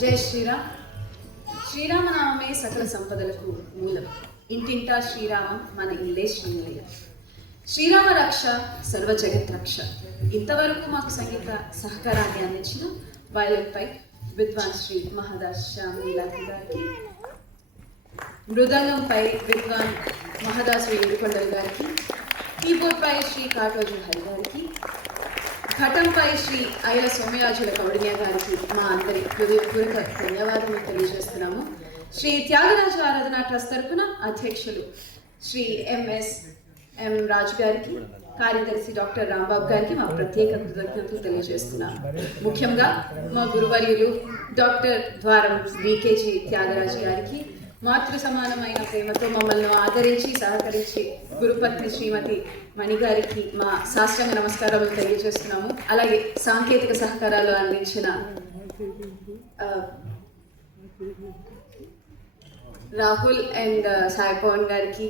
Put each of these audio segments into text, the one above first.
జై శ్రీరామ్. శ్రీరామనామమే సకల సంపదలకు మూలం. ఇంటింటా శ్రీరామం, మన ఇల్లే శ్రీనిలయం. శ్రీరామ రక్ష సర్వ జగత్ రక్ష. ఇంతవరకు మాకు సంగీత సహకారాన్ని అందించిన వయలిన్పై విద్వాన్ శ్రీ మహదాస్ శ్యామ్ నీలాద్రి గారికి, మృదంగంపై విద్వాన్ మహదాసు ఏడుకొండల గారికి, కీబోర్డ్పై శ్రీ కాటోజు హరి గారికి, ఘటంపై శ్రీ ఐల సోమయాజుల కౌడిన్య గారికి మా అందరి హృదయపూర్వక ధన్యవాదాలు తెలియజేస్తున్నాము. శ్రీ త్యాగరాజ ఆరాధన ట్రస్ట్ తరఫున అధ్యక్షులు శ్రీ ఎంఎస్ఎం రాజు గారికి, కార్యదర్శి డాక్టర్ రాంబాబు గారికి మా ప్రత్యేక కృతజ్ఞతలు తెలియజేస్తున్నాము. ముఖ్యంగా మా గురువర్యులు డాక్టర్ ద్వారం వికేజీ త్యాగరాజు గారికి, మాతృ సమానమైన ప్రేమతో మమ్మల్ని ఆదరించి సహకరించి గురుపత్ని శ్రీమతి మణి గారికి మా సాష్టాంగ నమస్కారాలు తెలియజేస్తున్నాము. అలాగే సాంకేతిక సహకారాలు అందించిన రాహుల్ అండ్ సాయి పవన్ గారికి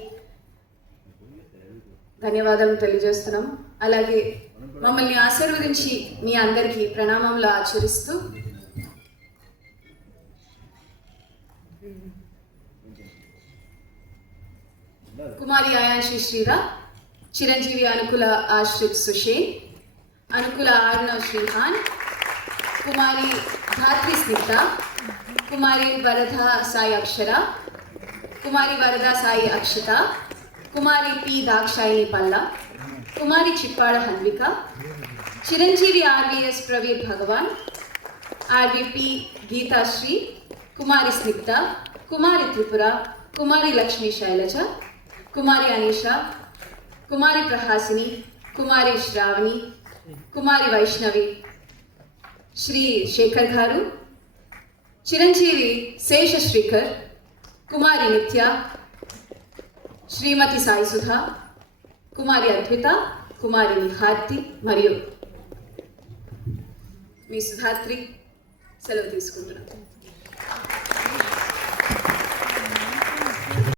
ధన్యవాదాలు తెలియజేస్తున్నాము. అలాగే మమ్మల్ని ఆశీర్వదించి మీ అందరికీ ప్రణామంలో ఆచరిస్తూ కుమారి ఆయాన్షి శ్రీరా, చిరంజీవి అనుకుల ఆశ్రిత్ సుషేన్, అనుకుల ఆర్నవ్ శ్రీహాన్, కుమారి ధాత్రి స్నిగ్ధ, కుమారి వరద సాయి అక్షర, కుమారి వరద సాయి అక్షిత, కుమారి పి దాక్షాయిని పల్ల, కుమారి చిప్పాడ హన్విక, చిరంజీవి ఆర్వీఎస్ ప్రవీర్ భగవాన్, ఆర్వీపి గీతాశ్రీ, కుమారి స్నిగ్ధ, కుమారి త్రిపుర, కుమారి లక్ష్మీ శైలజ, కుమారి అనీష, కుమారి ప్రహాసిని, కుమారి శ్రావణి, కుమారి వైష్ణవి, శ్రీ శేఖర్ గారు, చిరంజీవి శేష శ్రీకర్, కుమారి నిత్య, శ్రీమతి సాయి సుధా, కుమారి అద్విత, కుమారి నిహార్తి మరియు మీ సుధాత్రి సెలవు తీసుకుంటున్నాను.